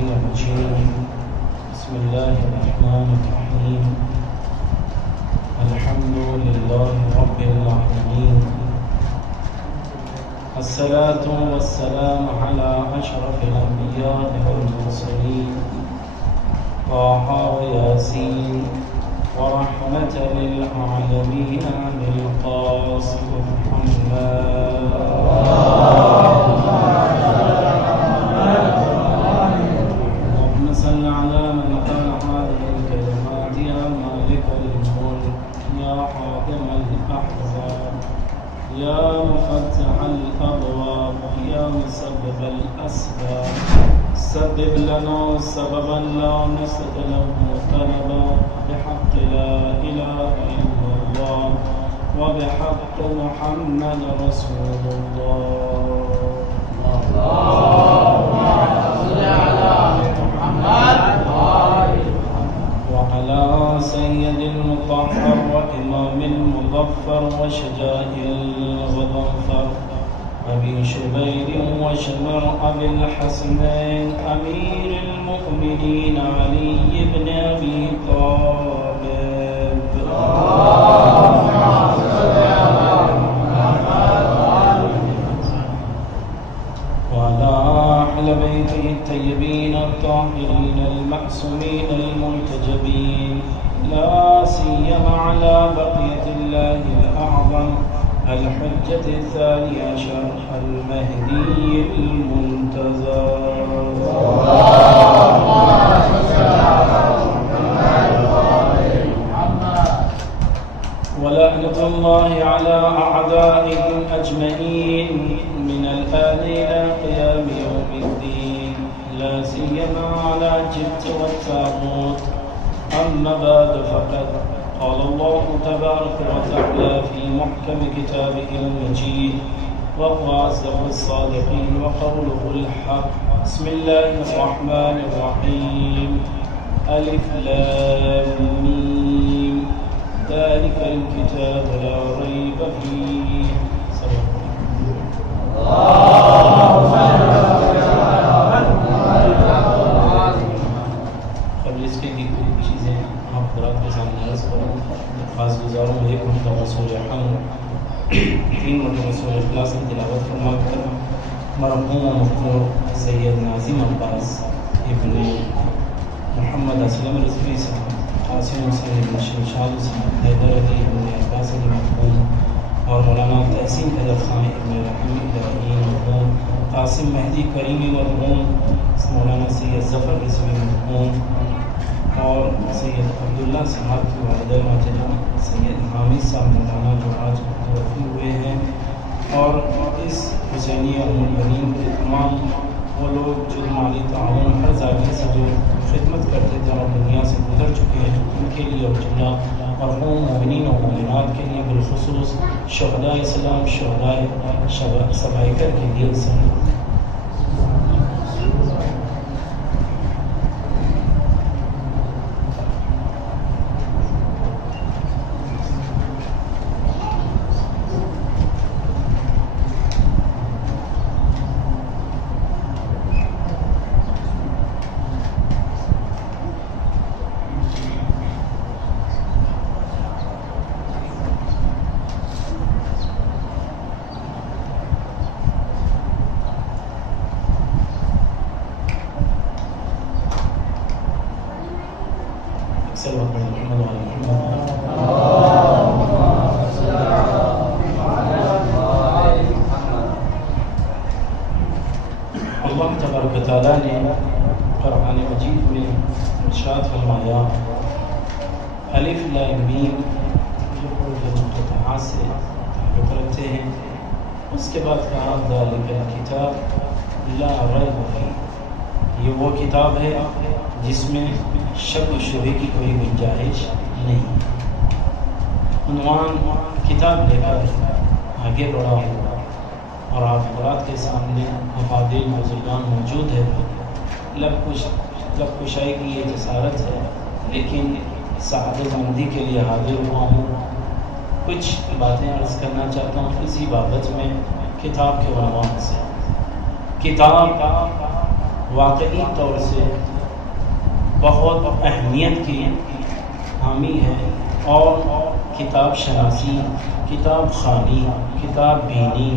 الرجيم بسم الله الرحمن الرحيم الحمد لله رب العالمين الصلاة والسلام على أشرف الأنبياء والمرسلين طه وياسين ورحمة للعالمين بالقاسم محمد اللهم صل على من قال هذه الكلمات يا مالك الملك يا حاكم الأحزاب يا مفتح الأبواب يا مسبب الأسباب سبب لنا سببا لا نسد له طلبا بحق لا إله إلا الله وبحق محمد رسول الله اللهم صل على محمد وعلى سيد المطهر وإمام المظفر وشجاع الغضنفر أبي شبير وشمر أبي الحسنين أمير المؤمنين علي بن أبي طالب وعلى أهل بيته الطيبين الطاهرين المعصومين المنتجبين لا سيما على بقية الله الأعظم الحجة الثاني عشر المهدي المنتظر ولعنة الله على أعدائهم أجمعين من الآن إلى قيام يوم الدين لا سيما على الجبت والتابوت أما بعد فقد قال الله تبارك وتعالى في محكم كتابه المجيد وهو أصدق الصادقين وقوله الحق بسم الله الرحمن الرحيم ألف لام ميم ذلك الكتاب لا ريب فيه قبل اس کے کچھ چیزیں آپ حضرات کے سامنے عرض کروں خاص گزاروں ایک مرتبہ سورہ حمد 3 مرتبہ سورہ اخلاص کی تلاوت فرما کر مرحوم و مقبول سید ناظم عباس ابن محمد اسلم رضوی صاحب قاسم حسین ابن شمشاد صاحب حیدر علی ابن عباس علی مرحوم اور مولانا تحسین حیدر خان ابن رحیم الہی مرحوم قاسم مہدی کریمی مرحوم مولانا سید ظفر رضوی مرحوم اور سید عبداللہ صاحب کی والدہ ماجدہ سید حامد صاحب مولانا جو آج متوفی ہوئے ہیں اور اس حسینی المبنین کے تمام وہ لوگ جو مالی تعاون ہر زاویے سے جو خدمت کرتے تھے اور دنیا سے گزر چکے ہیں ان کے لیے اور جملہ مرحوم مومنین و مومنات کے لیے بالخصوص شہداء اسلام شہداء سبائکر کے لیے سمجھ اللہ تبارک و تعالیٰ نے قرآن مجید میں ارشاد فرمایا الف لام میم جو حروف مقطعات سے تعلق رکھتے ہیں اس کے بعد کہا ذالک الکتاب لا ریب فیہ یہ وہ کتاب ہے جس میں شک و شبہ کی کوئی گنجائش نہیں عنوان کتاب لے کر آگے بڑھا ہوا اور آپ حضرات کے سامنے افاضل بزرگان موجود ہے لب کشائی کی یہ جسارت ہے لیکن سعادت مندی کے لیے حاضر ہوا ہوں کچھ باتیں عرض کرنا چاہتا ہوں اسی بابت میں کتاب کے عنوان سے کتاب واقعی طور سے بہت اہمیت کی حامی ہے، اور کتاب شناسی، کتاب خوانی، کتاب بینی،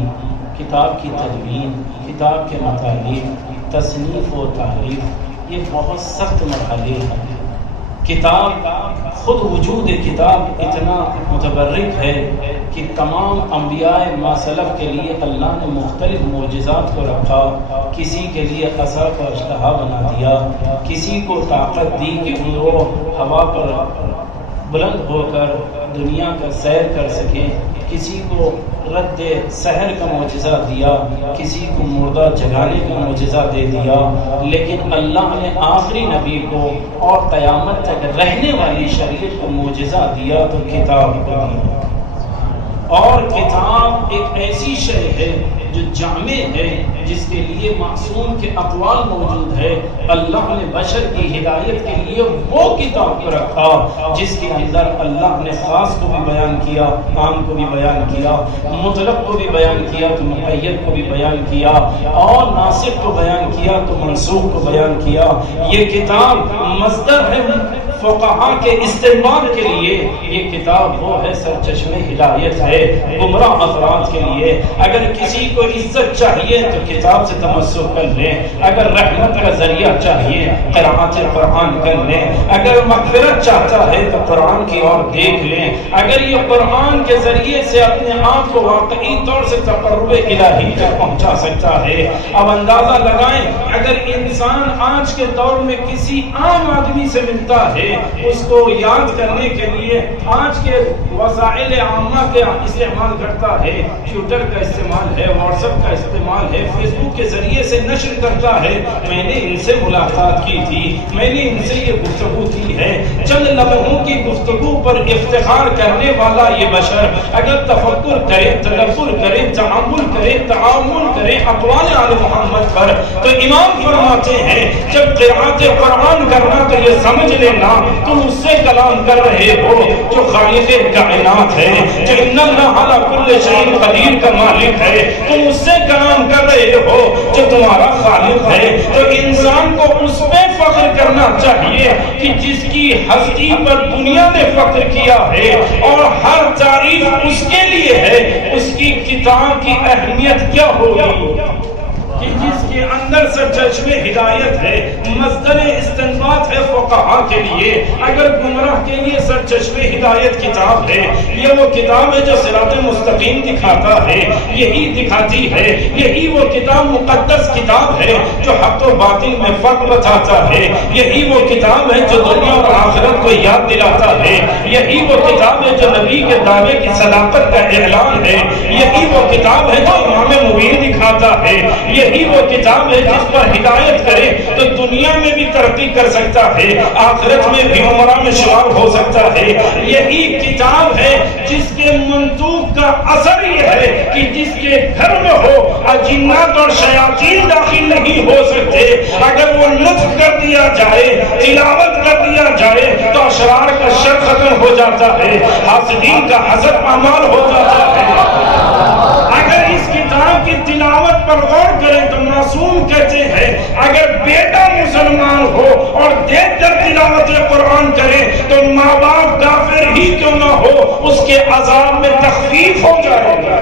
کتاب کی تدوین، کتاب کے مطالب، تصنیف و تالیف، یہ بہت سخت مرحلے ہیں۔ کتاب خود وجود کتاب اتنا متبرک ہے کہ تمام انبیاء ما سلف کے لیے اللہ نے مختلف معجزات کو رکھا۔ کسی کے لیے عصا کو اژدہا بنا دیا، کسی کو طاقت دی کہ وہ ہوا پر بلند ہو کر دنیا کا سیر کر سکیں، کسی کو رد سحر کا معجزہ دیا، کسی کو مردہ جگانے کا معجزہ دے دیا، لیکن اللہ نے آخری نبی کو اور قیامت تک رہنے والی شریعت کو معجزہ دیا تو کتاب کو دیا۔ اور کتاب ایک ایسی شے ہے جو جامع ہے، جس کے لیے معصوم کے اقوال موجود ہے۔ اللہ نے بشر کی ہدایت کے لیے وہ کتاب کو رکھا جس کے اندر اللہ نے خاص کو بھی بیان کیا، عام کو بھی بیان کیا، مطلق کو بھی بیان کیا تو مقید کو بھی بیان کیا، اور ناسخ کو بیان کیا تو منسوخ کو بیان کیا۔ یہ کتاب مصدر ہے فقہا کے استنباط کے لیے، یہ کتاب وہ ہے سرچشمہ ہدایت ہے گمراہ افراد کے لیے۔ اگر کسی کو عزت چاہیے تو کتاب سے تمسک کر لیں، اگر رحمت کا ذریعہ چاہیے قراءت قرآن کر لیں، اگر مغفرت چاہتا ہے تو قرآن کی اور دیکھ لیں، اگر یہ قرآن کے ذریعے سے اپنے آپ کو واقعی طور سے تقرب الہی تک پہنچا سکتا ہے۔ اب اندازہ لگائیں، اگر انسان آج کے دور میں کسی عام آدمی سے ملتا ہے، اس کو یاد کرنے کے لیے آج کے وسائل عامہ کے استعمال کرتا ہے، ٹویٹر کا استعمال ہے، واٹس ایپ کا استعمال ہے، فیس بک کے ذریعے سے نشر کرتا ہے، میں نے ان سے ملاقات کی تھی، میں نے ان سے یہ گفتگو کی ہے۔ چند لمحوں کی گفتگو پر افتخار کرنے والا یہ بشر اگر تفکر کرے، تدبر کرے، تعامل کرے، تعامل کرے اقوال آل محمد پر، تو امام فرماتے ہیں جب قرأت قرآن کرنا تو یہ سمجھ لینا تم اس سے کلام کر رہے ہو جو خالق کائنات ہے، جو ان اللہ علی کل شیء قدیر کا مالک ہے، تم اس سے کلام کر رہے ہو جو تمہارا خالق ہے۔ تو انسان کو اس پہ فخر کرنا چاہیے کہ جس کی ہستی پر دنیا نے فخر کیا ہے اور ہر تعریف اس کے لیے ہے۔ اس کی کتاب کی اہمیت کیا ہوگی کہ جس کے اندر سرچشمہ ہدایت ہے، مصدر استنباط ہے فقہا کے لیے، اگر گمراہ کے لیے سرچشمہ ہدایت کتاب ہے، یہ وہ کتاب ہے جو صراط مستقیم دکھاتا ہے، یہی دکھاتی ہے، یہی وہ کتاب مقدس کتاب ہے جو حق و باطل میں فرق بتاتا ہے، یہی وہ کتاب ہے جو دنیا اور آخرت کو یاد دلاتا ہے، یہی وہ کتاب ہے جو نبی کے دعوے کی صداقت کا اعلان ہے، یہی وہ کتاب ہے جو امام مبین دکھاتا ہے، یہی وہ کتاب ہے جس پر ہدایت کرے تو دنیا میں بھی ترقی کر سکتا ہے، آخرت میں بھی عمرہ میں شمار ہو سکتا ہے۔ یہی کتاب ہے جس کے منطوق کا اثر یہ ہے کہ جس کے گھر میں ہو جنات اور شیاطین داخل نہیں ہو سکتے، اگر وہ نطق کر دیا جائے، تلاوت کر دیا جائے تو اشرار کا شر ختم ہو جاتا ہے، حاسدین کا حسد پامال ہو جاتا ہے۔ اگر اس کتاب کی تلاوت پر غور کریں تو معصوم کہتے ہیں اگر بیٹا مسلمان ہو اور دیکھ کر تلاوت قرآن کرے تو ماں باپ کافر ہی کیوں نہ ہو اس کے عذاب میں تخفیف ہو جائے گا۔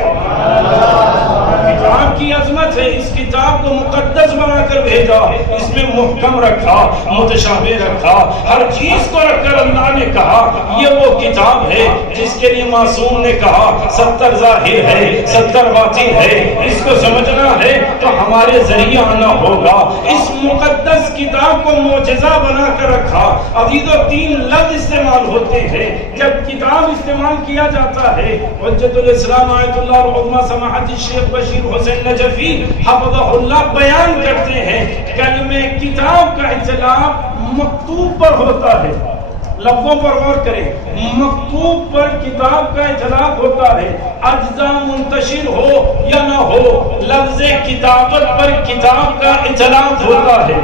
کتاب کی عظمت ہے، اس کتاب کو مقدس بنا کر بھیجا، اس میں محکم رکھا، متشابہ رکھا، ہر چیز کو رکھ کر اللہ نے کہا یہ وہ کتاب ہے جس کے لیے معصوم نے کہا 70 ظاہر ہے 70 باطن ہے، اس کو سمجھنا ہے تو ہمارے ذریعہ آنا ہوگا۔ اس مقدس کتاب کو معجزہ بنا کر رکھا۔ عزیزو 3 لفظ استعمال ہوتے ہیں جب کتاب استعمال کیا جاتا ہے۔ حجت الاسلام آیت اللہ العظمى سماحت الشیخ بشیر حسین نجفی حفظہ اللہ بیان کرتے ہیں کلمہ کتاب کا اطلاق مکتوب پر ہوتا ہے۔ لفظوں پر غور کریں، مکتوب پر کتاب کا اطلاق ہوتا ہے، اجزاء منتشر ہو یا نہ ہو، لفظ کتابت پر کتاب کا اطلاق ہوتا ہے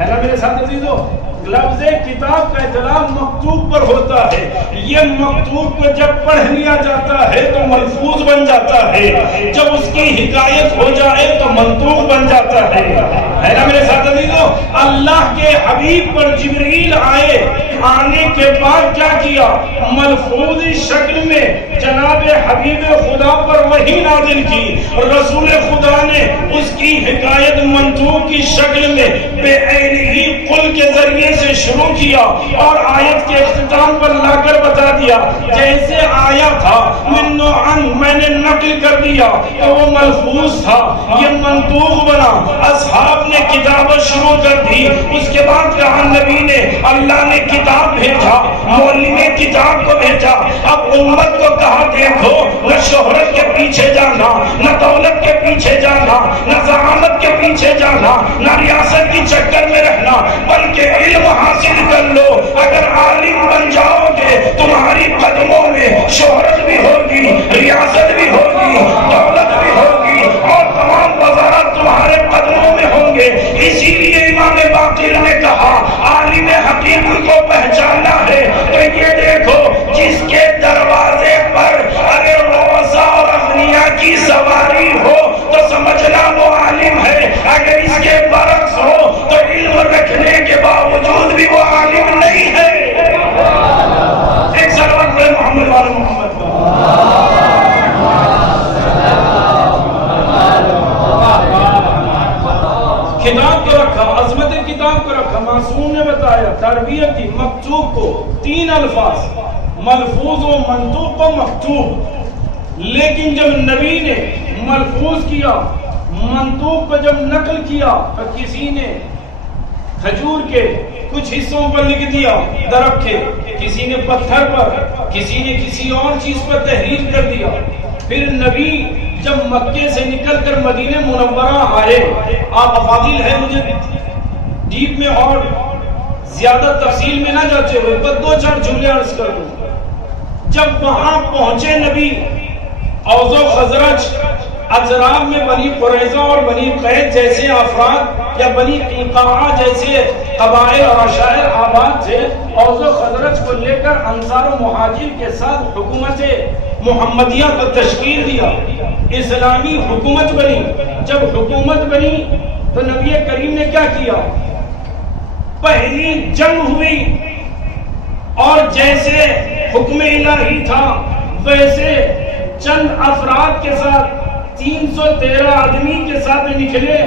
نا میرے ساتھ عزیزو؟ لفظ کتاب کا اطلاق مکتوب پر ہوتا ہے، یہ مکتوب کو جب پڑھ لیا جاتا ہے تو ملفوظ بن جاتا ہے، جب اس کی حکایت ہو جائے تو منطوق بن جاتا ہے نا میرے ساتھ عزیزو؟ اللہ کے حبیب پر جبریل آئے، آنے کے بعد کیا کیا؟ ملفوظ شکل میں جناب حبیب خدا پر وحی نازل کی، رسول خدا نے اس کی حکایت منطوق کی شکل میں بے عینی قل کے ذریعے سے شروع کیا اور آیت کے اختتام پر لا کر بتا دیا جیسے آیا تھا من نوعاً میں نے نقل کر دیا تو وہ ملفوظ تھا، یہ منطوق بنا، اصحاب نے کتابت شروع کر دی۔ اس کے بعد کہا نبی نے اللہ نے کتاب بھیجا، مولوی نے کتاب کو بھیجا، اب امت کو کہا دیکھو نہ شہرت کے پیچھے جانا، نہ دولت کے پیچھے جانا، نہ زعامت کے پیچھے جانا، نہ ریاست کی چکر میں رہنا، بلکہ علم حاصل کر لو۔ اگر عالم بن جاؤ گے تمہاری قدموں میں شہرت بھی ہوگی، ریاست بھی ہوگی، دولت بھی ہوگی اور تمام وزارت تمہارے قدموں میں ہوں گے۔ اسی لیے امام باقر نے کہا عالم حقیقی کو پہچاننا ہے تو یہ دیکھو جس کے دروازے پر اگر روزہ اور اغنیاء کی سواری ہو تو سمجھنا وہ عالم ہے، اگر اس کے برعکس ہو تو علم رکھنے کے باوجود بھی وہ عالم نہیں ہے۔ ایک سلوات پڑھیں محمد وعلی محمد۔ کتاب کو رکھا، عظمت کتاب کو رکھا، معصوم نے بتایا، تربیت دی مکتوب کو، تین الفاظ ملفوظ و منطوق و مکتوب۔ لیکن جب نبی نے ملفوظ کیا، منطوق کو جب نقل کیا تو کسی نے کھجور کے کچھ حصوں پر لکھ دیا درخت کے، کسی نے پتھر پر، کسی نے کسی اور چیز پر تحریر کر دیا۔ پھر نبی جب مکے سے نکل کر مدینہ منورہ آئے، آپ افاضل ہیں، مجھے ڈیپ میں اور زیادہ تفصیل میں نہ جاتے ہوئے بس دو چار جملے عرض کر دوں۔ جب وہاں پہنچے نبی، اوس و خزرج اجرام میں بنی قریظہ اور بنی قید جیسے افراد یا بنی قیقاع جیسے قبائل اور عشائر آباد تھے، اوس و خزرج کو لے کر انصار و مہاجر کے ساتھ حکومت محمدیہ کو تشکیل دیا، اسلامی حکومت بنی۔ جب حکومت بنی تو نبی کریم نے کیا کیا؟ پہلی جنگ ہوئی اور جیسے حکم الہی تھا ویسے چند افراد کے ساتھ 313 آدمی کے ساتھ نکلے،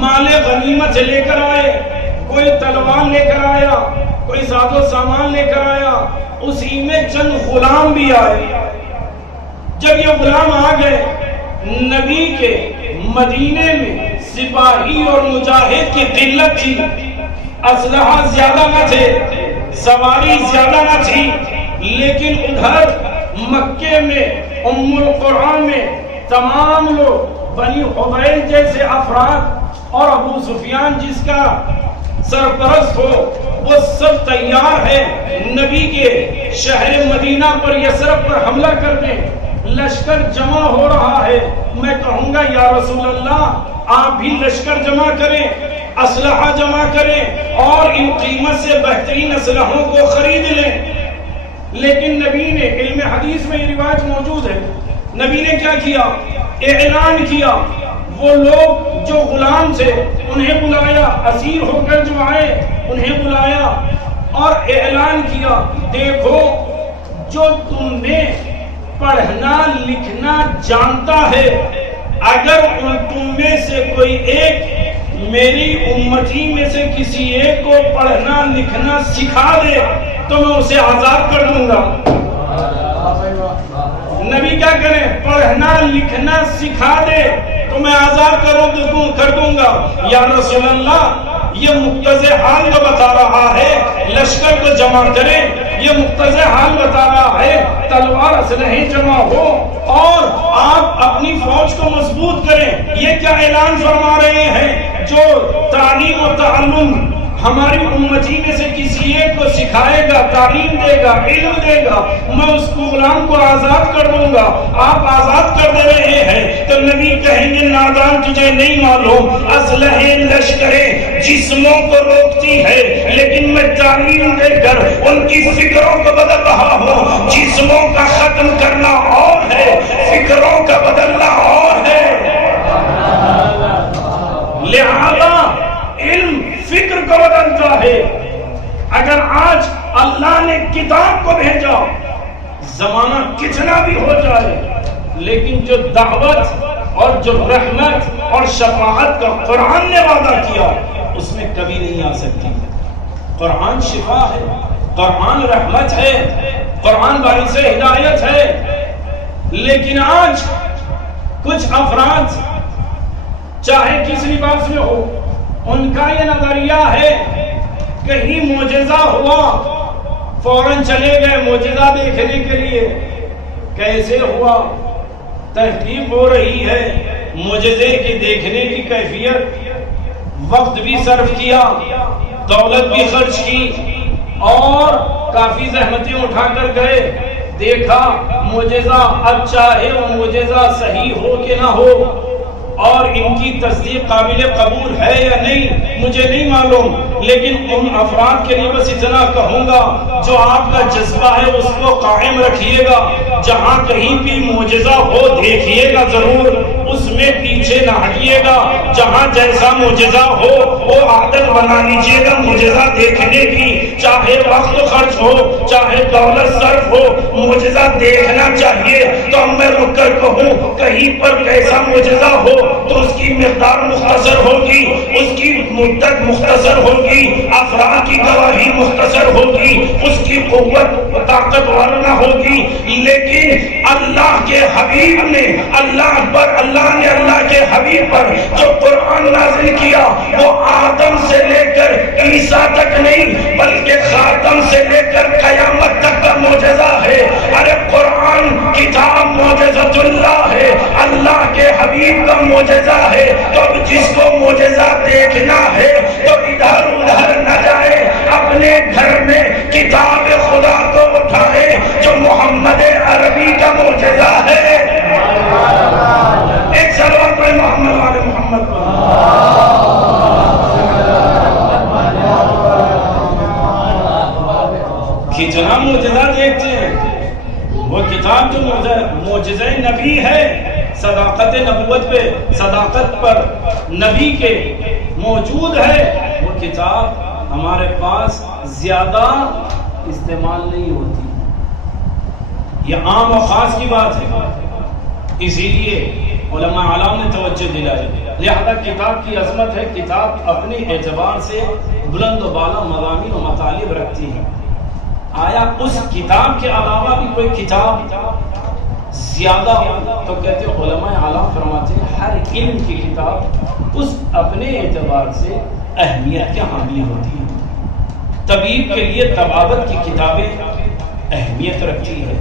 مال غنیمت لے کر آئے، کوئی تلوار لے کر آیا، کوئی ساز و سامان لے کر آیا، اسی میں چند غلام بھی آئے۔ جب یہ غلام آ گئے، نبی کے مدینے میں سپاہی اور مجاہد کی قلت تھی، اسلحہ زیادہ نہ تھے، سواری زیادہ نہ تھی، لیکن ادھر مکے میں ام القرآن میں تمام لوگ بنی حبیل جیسے افراد اور ابو سفیان جس کا سرپرست ہو وہ سب تیار ہے نبی کے شہر مدینہ پر یثرب پر حملہ کرنے۔ لشکر جمع ہو رہا ہے، میں کہوں گا یا رسول اللہ آپ بھی لشکر جمع کریں، اسلحہ جمع کریں اور ان قیمت سے بہترین اسلحوں کو خرید لیں۔ لیکن نبی نے، علم حدیث میں یہ روایت موجود ہے، نبی نے کیا کیا؟ اعلان کیا، وہ لوگ جو غلام تھے انہیں بلایا، اسیر ہو کر جو آئے انہیں بلایا اور اعلان کیا، دیکھو جو تم نے پڑھنا لکھنا جانتا ہے، اگر تم میں سے کوئی ایک میری امتی میں سے کسی ایک کو پڑھنا لکھنا سکھا دے تو میں اسے آزاد کر دوں گا۔ نبی کیا کریں؟ پڑھنا لکھنا سکھا دے تو میں آزاد کر دوں گا۔ یا رسول اللہ یہ مقتضی حال کو بتا رہا ہے، لشکر کو جمع کریں، یہ مقتضی حال بتا رہا ہے، تلوار اسلحے جمع ہو اور آپ اپنی فوج کو مضبوط کریں۔ یہ کیا اعلان فرما رہے ہیں؟ جو تعلیم و تعلم ہماری امتی میں سے کسی ایک کو سکھائے گا، تعلیم دے گا، علم دے گا، میں اس کو غلام کو آزاد کر دوں گا۔ آپ آزاد کر دے رہے ہیں تو نبی کہیں گے نادان تجھے نہیں معلوم، اسلحے لشکریں جسموں کو روکتی ہے لیکن میں تعلیم دے کر ان کی فکروں کو بدل رہا ہوں۔ جسموں کا ختم کرنا اور ہے، فکروں کا بدلنا اور ہے۔ لہذا علم فکر کو بدلتا ہے. اگر آج اللہ نے کتاب کو بھیجا زمانہ کتنا بھی ہو جائے لیکن جو دعوت اور جو رحمت اور شفاعت کا قرآن نے وعدہ کیا اس میں کبھی نہیں آ سکتی. قرآن شفا ہے، قرآن رحمت ہے، قرآن باعث ہدایت ہے. لیکن آج کچھ افراد چاہے کس لباس میں ہو ان کا یہ نظریہ ہے کہیں معجزہ ہوا فوراً چلے گئے معجزہ دیکھنے کے لیے. کیسے ہوا؟ تحقیق ہو رہی ہے معجزے کی دیکھنے کی کیفیت، وقت بھی صرف کیا، دولت بھی خرچ کی اور کافی زحمتیں اٹھا کر گئے. دیکھا معجزہ، اب چاہے وہ معجزہ صحیح ہو کہ نہ ہو اور ان کی تصدیق قابل قبول ہے یا نہیں مجھے نہیں معلوم، لیکن ان افراد کے لیے بس اتنا کہوں گا جو آپ کا جذبہ ہے اس کو قائم رکھیے گا. جہاں کہیں بھی معجزہ ہو دیکھیے گا ضرور، اس میں پیچھے نہ ہٹیے گا. جہاں جیسا معجزہ ہو وہ عادت بنا لیجیے گا معجزہ دیکھنے کی، چاہے وقت خرچ ہو چاہے دولت صرف ہو معجزہ دیکھنا چاہیے. تو میں رک کر کہوں کہیں پر کیسا معجزہ ہو تو اس کی مقدار مختصر ہوگی، اس کی مدت مختصر ہوگی، افراد کی گواہی مختصر ہوگی، اس کی قوت طاقتور نہ ہوگی. لیکن اللہ کے حبیب نے اللہ نے اللہ کے حبیب پر جو قرآن نازل کیا وہ آدم سے لے کر عیسیٰ تک نہیں بلکہ خاتم سے لے کر قیامت تک کا معجزہ ہے. ارے قرآن کتاب معجزۃ اللہ ہے، اللہ کے حبیب کا معجزہ ہے. تو جس کو معجزہ دیکھنا ہے تو ادھر ادھر نہ جائے، اپنے گھر میں کتاب خدا کو اٹھائے جو محمد عربی کا معجزہ ہے. ایک صلوات پڑھیں محمد والے محمد پر. کتنا معجزہ دیکھتے ہیں، وہ کتاب جو معجزہ نبی ہے، صداقت نبوت پہ صداقت پر نبی کے موجود ہے، وہ کتاب ہمارے پاس زیادہ استعمال نہیں ہوتی. یہ عام و خاص کی بات ہے، اسی لیے علماء اعلام نے توجہ دلائی. لہذا کتاب کی عظمت ہے، کتاب اپنے اعتبار سے بلند و بالا مضامین و مطالب رکھتی ہے. آیا اس کتاب کے علاوہ بھی کوئی کتاب زیادہ ہو تو کہتے ہیں علماء اعلام فرماتے ہیں ہر علم کی کتاب اس اپنے اعتبار سے اہمیت کے حامل ہوتی ہے. طبیب کے لیے طبابت کی کتابیں اہمیت رکھتی ہے،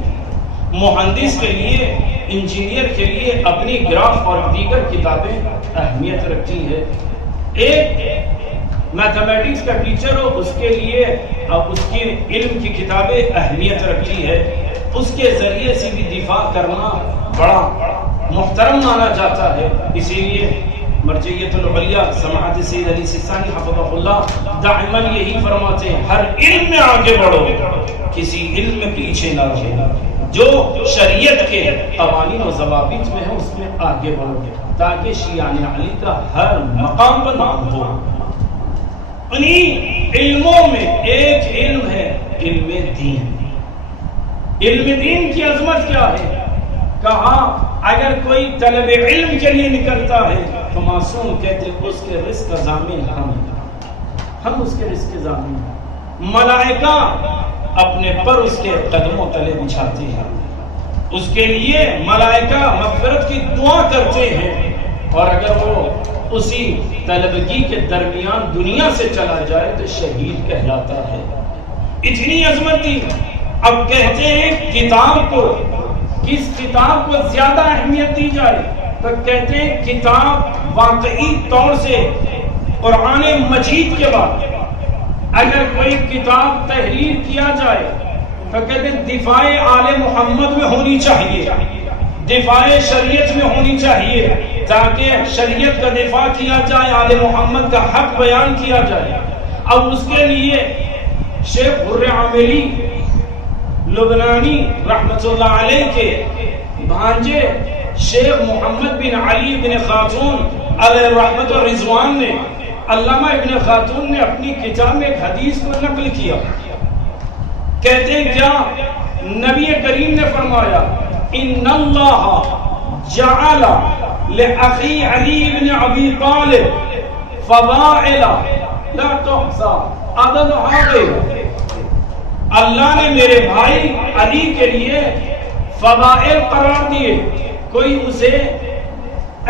مہندس کے لیے انجینئر کے لیے اپنی گراف اور دیگر کتابیں اہمیت رکھتی ہے. ایک میتھمیٹکس کا ٹیچر ہو اس کے لیے اب اس کی علم کی کتابیں اہمیت رکھتی ہے. اس کے ذریعے سے بھی دفاع کرنا بڑا محترم مانا جاتا ہے. اسی لیے مرجعیت العلیاء سماحت سید علی سیستانی حفظہ اللہ دائماً یہی فرماتے ہیں ہر علم میں آگے بڑھو، کسی علم میں پیچھے نہ رہو. جو شریعت کے قوانین و ضوابط میں ہے اس میں آگے بڑھو تاکہ شیعان علی کا ہر مقام پر نام ہو. انہی علموں میں ایک علم ہے علم دین. علم دین کی عظمت کیا ہے؟ کہا اگر کوئی طلب علم کے لیے نکلتا ہے تو معصوم کہتے اس کے رزق کا ضامن ہم اس کے رزق کے ضامن ہیں. ملائکہ اپنے پر اس کے قدموں تلے بچھاتے ہیں، اس کے لیے ملائکہ مغفرت کی دعا کرتے ہیں. اور اگر وہ اسی طلبگی کے درمیان دنیا سے چلا جائے تو شہید کہلاتا ہے. اتنی عظمت تھی. اب کہتے ہیں کتاب کو، کس کتاب کو زیادہ اہمیت دی جائے تو کہتے ہیں کتاب واقعی طور سے قرآن مجید کے بعد اگر کوئی کتاب تحریر کیا جائے تو کہتے ہیں دفاع آل محمد میں ہونی چاہیے، دفاع شریعت میں ہونی چاہیے تاکہ شریعت کا دفاع کیا جائے، آل محمد کا حق بیان کیا جائے. اب اس کے لیے شیخ حر عاملی لبنانی رحمت اللہ علیہ کے بھانجے شیخ محمد بن علی بن خاتون علیہ رحمت و رضوان نے علامہ ابن خاتون نے اپنی کتاب میں ایک حدیث کو نقل کیا، کہتے ہیں کیا؟ نبی کریم نے فرمایا ان اللہ جعل لأخی علی بن ابی طالب فضائل لا تحصى عددها، اللہ نے میرے بھائی علی کے لیے فضائل قرار دیے، کوئی اسے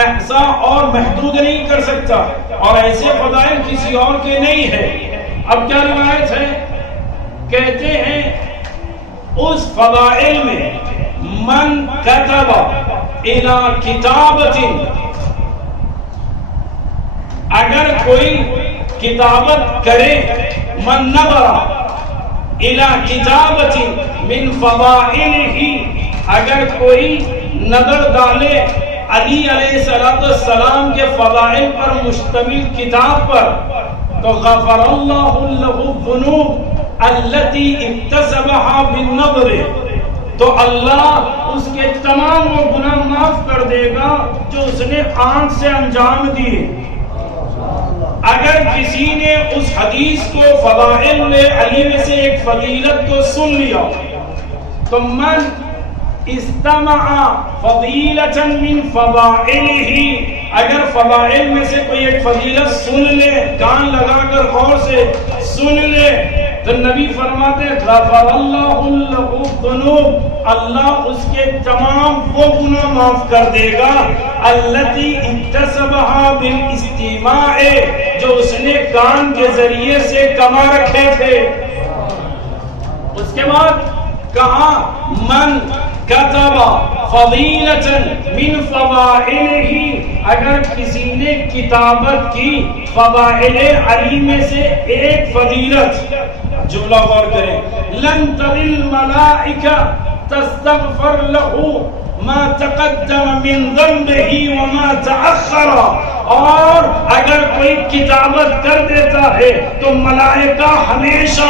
احصاء اور محدود نہیں کر سکتا، اور ایسے فضائل کسی اور کے نہیں ہے۔ اب کیا روایت ہے؟ کہتے ہیں اس فضائل میں من کتب الى کتابت، اگر کوئی کتابت کرے، من نظر الى کتابت من فضائلہ، اگر کوئی نظر ڈالے علی علیہ السلام کے فضائل پر مشتمل کتاب پر، تو غفر اللہ له الذنوب التي اکتسبها بالنظر، تو اللہ اس کے تمام وہ گناہ معاف کر دے گا جو اس نے آنکھ سے انجام دیے۔ اگر کسی نے اس حدیث کو فضائل میں علی میں سے ایک فضیلت کو سن لیا، تو من استمع فضیلة من فضائلہ، اگر فضائل میں سے کوئی ایک فضیلت سن لے، کان لگا کر غور سے سن لے، تو نبی فرماتے ہیں غفر اللہ له الذنوب، اللہ اس کے تمام وہ گناہ معاف کر دے گا التی اکتسبها بالاستماع، جو اس نے کان کے ذریعے سے کما رکھے تھے۔ اس کے بعد کہا من کتب فضیلۃ من فضائلہ، اگر کسی نے کتابت کی فضائل علی میں سے ایک فضیلت، جملہ غور کریں، لن تر الملائکہ تستغفر له ما تقدم من ذنبه وما تأخر، اور اگر کوئی کتابت کر دیتا ہے تو ملائکہ ہمیشہ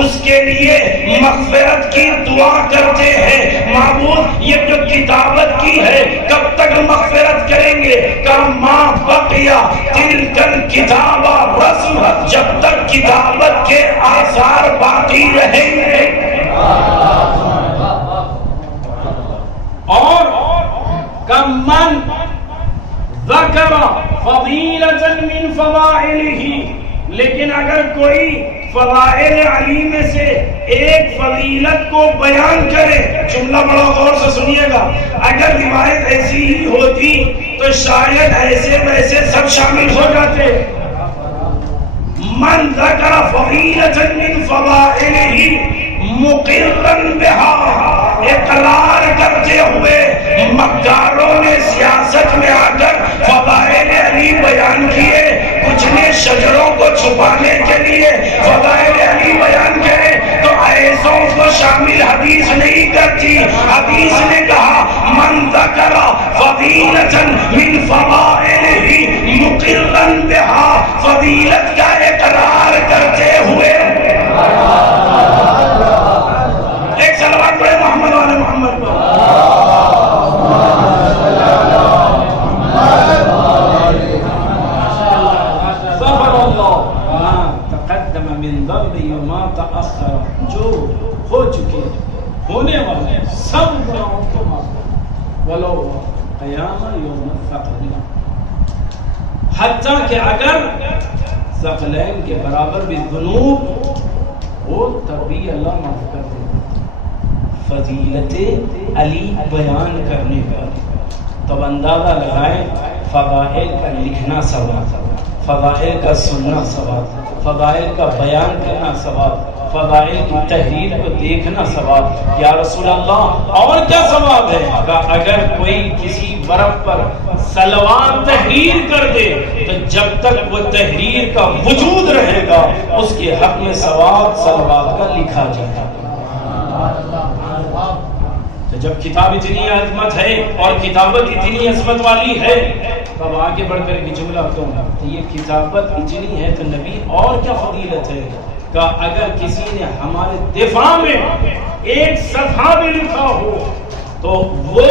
اس کے لیے مغفرت کی دعا کرتے ہیں۔ معبود یہ جو کتابت کی ہے کب تک مغفرت کریں گے؟ کہ ما بقیا تلک الکتاب رسم، جب تک کتابت کے آثار باقی رہیں گے۔ اور کمن ذکر فضیلۃ من فضائلہ، لیکن اگر کوئی فضائل علی میں سے ایک فضیلت کو بیان کرے، جملہ بڑا غور سے سنیے گا، اگر روایت ایسی ہی ہوتی تو شاید ایسے ویسے سب شامل ہو جاتے۔ من ذکر فضیلۃ من فضائلہ مقرا بہا، اقرار کرتے ہوئے مکاروں نے سیاست میں آ کر فضائل علی بیان کیے، کچھ نے شجروں کو چھپانے کے لیے فضائل علی بیان کرے، تو ایسوں کو شامل حدیث نہیں کرتی۔ حدیث نے کہا من ذکر فضیلۃ من فضائلہ مقرا بہا، فضیلت کا اقرار کرتے ہوئے۔ ایک صلوات پڑھے محمد والے محمد پر۔ غفر اللہ ما تقدم من ذنبہ وما تأخر، جو ہو چکے ہونے والے سب گناہوں کو معاف، ولو قیام یوم الثقلین، حتیٰ کہ اگر ثقلین کے برابر بھی ذنوب ہو تب بھی اللہ معاف کر دے۔ فضیلت علی بیان کرنے پر تب اندازہ لگائیں فضائل کا لکھنا ثواب، فضائل کا سننا ثواب، فضائل کا بیان کرنا ثواب، فضائل کی تحریر کو دیکھنا ثواب۔ یا رسول اللہ اور کیا ثواب ہے؟ کہ اگر کوئی کسی ورق پر صلوات تحریر کر دے تو جب تک وہ تحریر کا وجود رہے گا اس کے حق میں ثواب صلوات کا لکھا جائے گا۔ تو جب کتاب اتنی عظمت ہے اور کتابت اتنی عظمت والی ہے، تب آگے بڑھ کر ایک جملہ تو یہ کتابت اتنی ہے تو نبی اور کیا فضیلت ہے کہ اگر کسی نے ہمارے دفاع میں ایک صفحہ بھی لکھا ہو تو وہ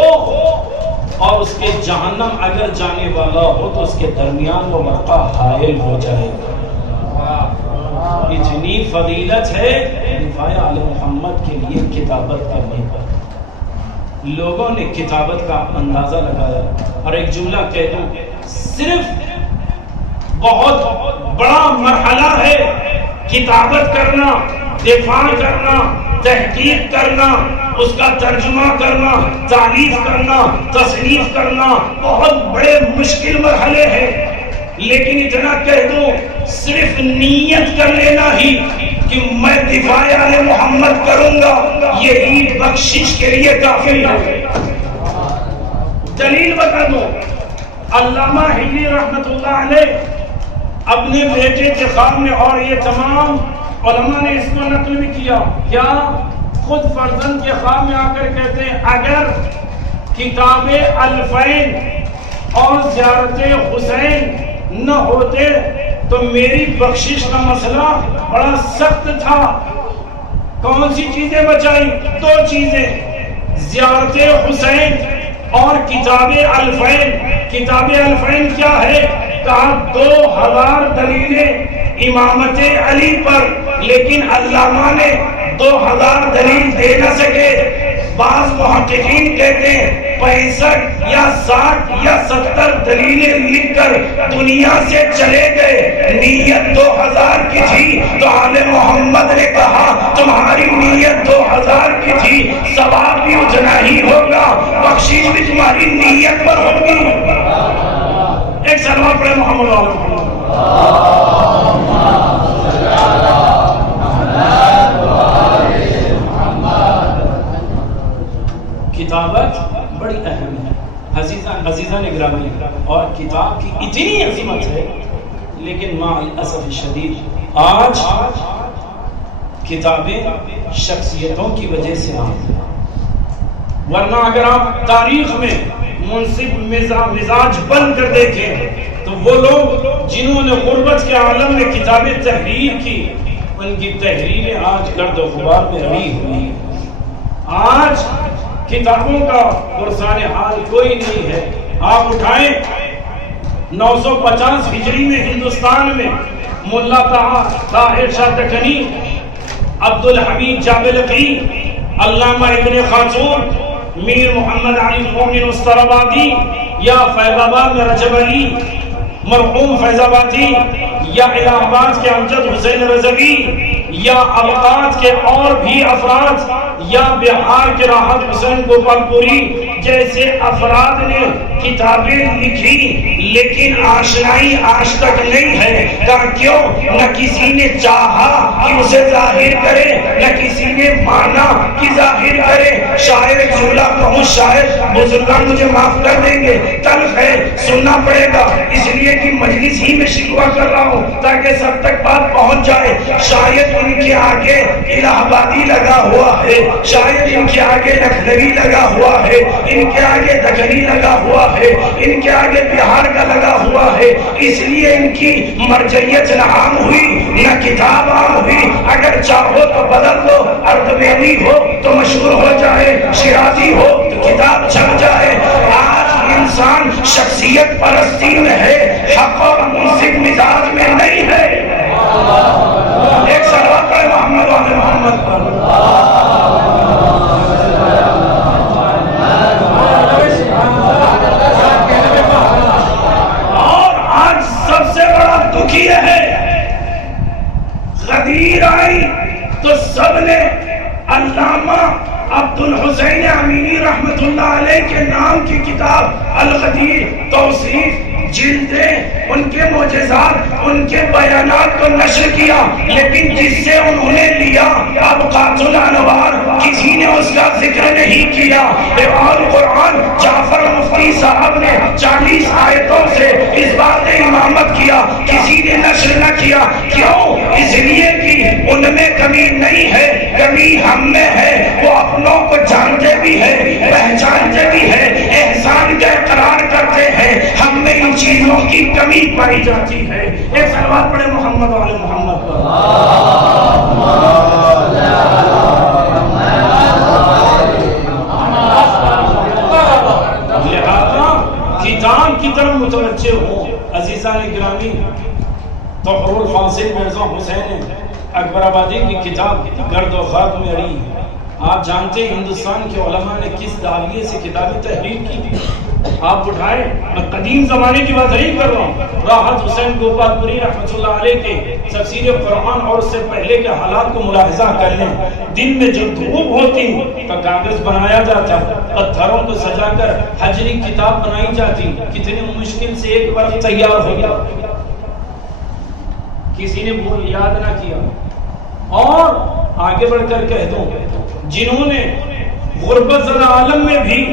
اور اس کے جہنم اگر جانے والا ہو تو اس کے درمیان وہ ورقہ حائل ہو جائے گا۔ اتنی فضیلت ہے دفاع آل محمد کے لیے کتابت کرنے پر۔ لوگوں نے کتابت کا اندازہ لگایا، اور ایک جملہ کہہ دوں، صرف بہت بڑا مرحلہ ہے کتابت کرنا، دفاع کرنا، تحقیق کرنا، اس کا ترجمہ کرنا، تعریف کرنا، تصنیف کرنا، بہت بڑے مشکل مرحلے ہیں۔ لیکن اتنا کہہ دوں، صرف نیت کر لینا ہی کہ میں دفاع علی محمد کروں گا، یہی بخشش کے لیے کافی ہے۔ دلیل بتا دوں، علامہ ہلی رحمت اللہ علیہ اپنے بیٹے کے خواب میں، اور یہ تمام علماء نے اس کو نقل بھی کیا، کیا خود فرزند کے خواب میں آ کر کہتے ہیں اگر کتاب الفین اور زیارت حسین نہ ہوتے تو میری بخشش کا مسئلہ بڑا سخت تھا۔ کون سی چیزیں بچائی؟ دو چیزیں، زیارت حسین اور کتاب الفین۔ کتاب الفین کیا ہے؟ کہا 2000 دلیلیں امامت علی پر، لیکن علامہ نے 2000 دلیل دے نہ سکے۔ بعض محققین کہتے ہیں 65 یا 60 یا 70 دلیلیں لکھ کر دنیا سے چلے گئے۔ نیت 2000 کی تھی تو آل محمد نے کہا تمہاری نیت 2000 کی تھی، ثواب بھی اتنا ہی ہوگا، بخشش بھی تمہاری نیت پر ہوگی۔ ایک سلوات پڑھے محمد علیہ محمد۔ کتابت بڑی اہم ہے عزیزان گرامی، اور کتاب کی اتنی عظمت ہے، لیکن مع الاسف الشدید آج کتابیں شخصیتوں کی وجہ سے آتی ہیں، ورنہ اگر آپ تاریخ میں منصف مزاج بن کر دیکھیں تو وہ لوگ جنہوں نے غربت کے عالم میں کتابیں تحریر کی، ان کی تحریریں آج گرد و غبار میں رمی ہوئی۔ آج کتابوں کا پرسان حال کوئی نہیں ہے۔ آپ اٹھائیں 950 ہجری میں ہندوستان میں ملا طاہر شاہ دکنی، عبدالحمید جابلقی، علامہ ابن خاتون، میر محمد علی مومن استرابادی، یا فیض آباد میں رجب علی مرحوم فیض آبادی، یا الہ آباد کے امجد حسین رضوی، یا اوقات کے اور بھی افراد، یا بہار کے راحت حسین گوپال پوری جیسے افراد نے کتابیں لکھی، لیکن آشنائی آج تک نہیں ہے۔ کیوں؟ نہ کسی نے چاہا کہ اسے ظاہر کرے، نہ کسی نے مانا کہ ظاہر کرے۔ شاعر جملہ کہوں، شاعر بزرگان مجھے معاف کر دیں گے، تلخ ہے، سننا پڑے گا، اس لیے کہ مجلس ہی میں شکوہ کر رہا ہوں تاکہ سب تک بات پہنچ جائے۔ شاید ان کے آگے الہ آبادی لگا ہوا ہے، شاید ان کے آگے لکھنوی لگا ہوا ہے، ان کے آگے دکنی لگا ہوا ہے، ان کے آگے بہار کا لگا ہوا ہے، اس لیے ان کی مرجعیت نہ عام ہوئی نہ کتاب عام ہوئی۔ اگر چاہو تو بدل دو، اردبیلی ہو تو مشہور ہو جائے، شیرازی ہو تو کتاب چھپ جائے۔ آج انسان شخصیت پرستی میں ہے، حق اور منصف مزاج میں نہیں ہے۔ ایک صلوات پڑھے محمد علی محمد پر۔ اور آج سب سے بڑا دکھ یہ ہے، غدیر آئی تو سب نے علامہ عبدالحسین امینی رحمت اللہ علیہ کے نام کی کتاب الغدیر، توصیف، جلدیں، ان کے معجزات، ان کے بیانات کو نشر کیا، لیکن جس سے انہوں نے لیا ابقات الانوار، کسی نے اس کا ذکر نہیں کیا۔ دیوان قرآن جعفر مفتی صاحب نے 40 آیتوں سے اس بات امامت کیا، کسی نے نشر نہ کیا۔ کیوں؟ اس لیے کہ ان میں کمی نہیں ہے، کمی ہم میں ہے۔ وہ اپنوں کو جانتے بھی ہیں، پہچانتے بھی ہیں، احسان کا اقرار کرتے ہیں، ہم میں ان چیزوں کی کمی پائی جاتی ہے۔ ایک صلوات پڑھے محمد علی محمد پر۔ لہذا ناصر مرزا حسین اکبر آبادی کی کتاب گرد و خاک میں اڑی ہے۔ آپ جانتے ہیں ہندوستان کے علماء نے کس دعویے سے کتابیں تحریر کی تھی؟ آپ اٹھائیں، میں قدیم زمانے کی بات نہیں کر رہا ہوں، راحت حسین گوپال پوری رحمۃ اللہ علیہ کے تفسیر قرآن اور اس سے پہلے کے حالات کو ملاحظہ کر لیں۔ دن میں جو دھوپ ہوتی تو کاغذ بنایا جاتا، پتھروں کو سجا کر حجری کتاب بنائی جاتی، کتنے مشکل سے ایک ورق تیار ہو گیا، کسی نے بھول یاد نہ کیا۔ اور آگے بڑھ کر کہہ دوں، جنہوں نے غربت زدہ عالم میں بھی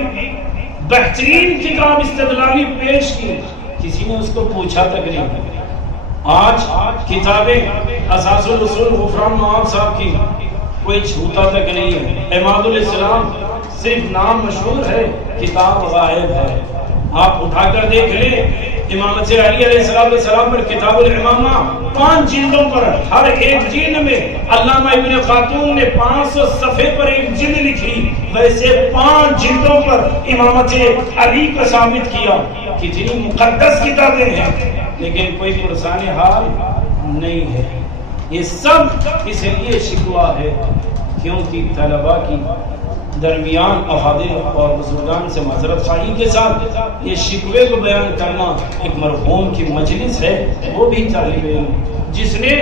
بہترین کتاب استدلالی پیش کی، کسی نے اس کو پوچھا تک نہیں۔ آج کتابیں اساس الاصول غفران نواب صاحب کی کوئی چھوتا تک نہیں ہے۔ عماد الاسلام صرف نام مشہور ہے، کتاب غائب ہے۔ آپ اٹھا کر دیکھ لیں، امامت علی علیہ السلام پر کتاب الامامہ 5 جلدوں پر، ہر ایک جلد میں علامہ ابن خاتون نے 500 صفحے پر ایک جلد لکھی، ویسے 5 جلدوں پر امامت علی کا ثابت کیا۔ کتنی مقدس کتابیں ہیں، لیکن کوئی پرسان حال نہیں ہے۔ یہ سب اس لیے شکوہ ہے کیونکہ طلباء کی درمیان افاضل اور بزرگان سے معذرت خواہی کے ساتھ یہ شکوے کو بیان کرنا ایک مرحوم کی مجلس ہے، وہ بھی طالب علم جس نے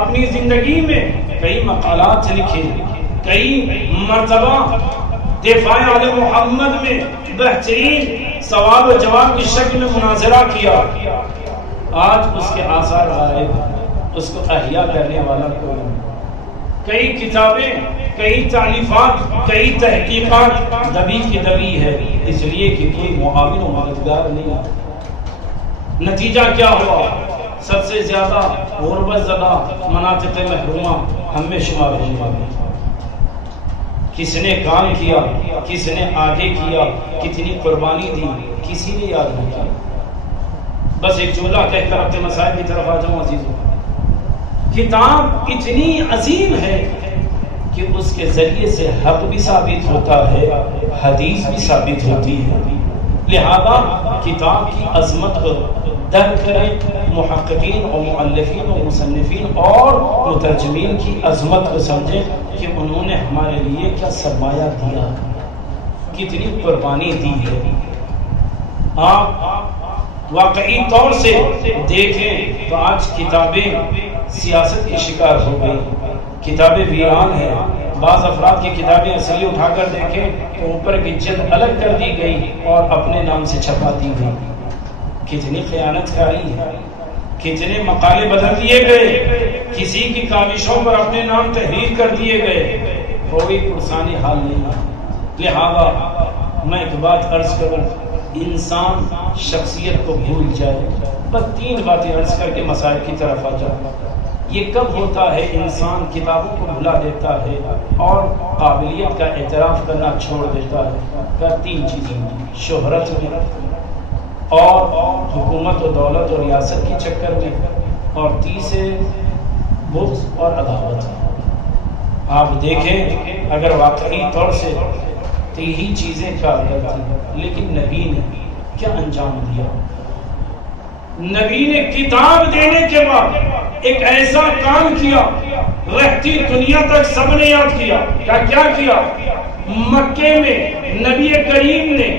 اپنی زندگی میں کئی مقالات لکھے، کئی مرتبہ دفاع آل محمد میں بہترین سوال و جواب کی شکل میں مناظرہ کیا، آج اس کے آثار غائب، اس کو احیاء کرنے والا کوئی نہیں۔ کئی کتابیں، کئی تالیفات، کئی تحقیقات دبی کی دبی ہے، اس لیے کہ کوئی معاون و مددگار نہیں۔ نتیجہ کیا ہوا؟ سب سے زیادہ غربت زدہ مناطق محرومہ ہم میں شمار ہونے والی۔ کس نے کام کیا، کس نے آگے کیا، کتنی قربانی دی، کسی نے یاد نہیں کیا۔ بس ایک جملہ کہہ کر اپنے مسائل کی طرف آ جاؤں عزیزوں۔ کتاب اتنی عظیم ہے کہ اس کے ذریعے سے حق بھی ثابت ہوتا ہے، حدیث بھی ثابت ہوتی ہے۔ لہذا کتاب کی عظمت کو درک کریں، محققین اور مؤلفین اور مصنفین اور مترجمین کی عظمت کو سمجھیں کہ انہوں نے ہمارے لیے کیا سرمایہ دیا، کتنی قربانی دی ہے۔ آپ واقعی طور سے دیکھیں تو آج کتابیں سیاست کی شکار ہو گئی، کتابیں ویران ہیں۔ بعض افراد کی کتابیں اصلی اٹھا کر دیکھیں تو اوپر کی جلد الگ کر دی گئی اور اپنے نام سے چھپا دی گئی۔ کتنی خیانت کاری ہے، کتنے مقالے بدل دیے گئے، کسی کی کاوشوں پر اپنے نام تحریر کر دیے گئے، کوئی پرسانی حال نہیں۔ لہذا میں ایک بات عرض کروں، انسان شخصیت کو بھول جائے۔ بس 3 باتیں عرض کر کے مسائل کی طرف آ جائے۔ یہ کب ہوتا ہے انسان کتابوں کو بھلا دیتا ہے اور قابلیت کا اعتراف کرنا چھوڑ دیتا ہے؟ 3 چیزیں، شہرت میں اور حکومت و دولت اور ریاست کے چکر میں، اور تیسرے بغض اور عداوت۔ آپ دیکھیں اگر واقعی طور سے تو یہی چیزیں کارگر تھیں، لیکن نبی نے کیا انجام دیا؟ نبی نے کتاب دینے کے بعد ایک ایسا کام کیا، رہتی دنیا تک سب نے یاد کیا۔ کیا کیا؟ مکے میں نبی کریم نے